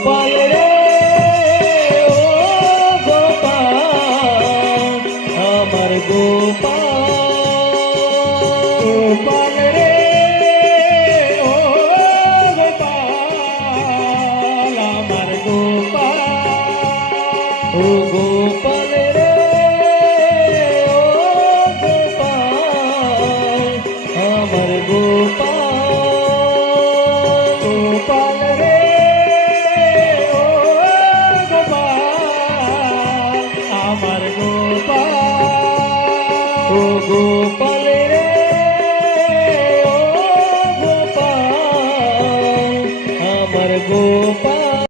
গোপাল রে ও গোপাল আমার গোপাল গোপাল রে ও গোপাল আমার গোপাল ও গোপাল রে ও গোপাল আমার গোপাল গোপাল রে ও গোপাল আমার গোপাল ও গোপাল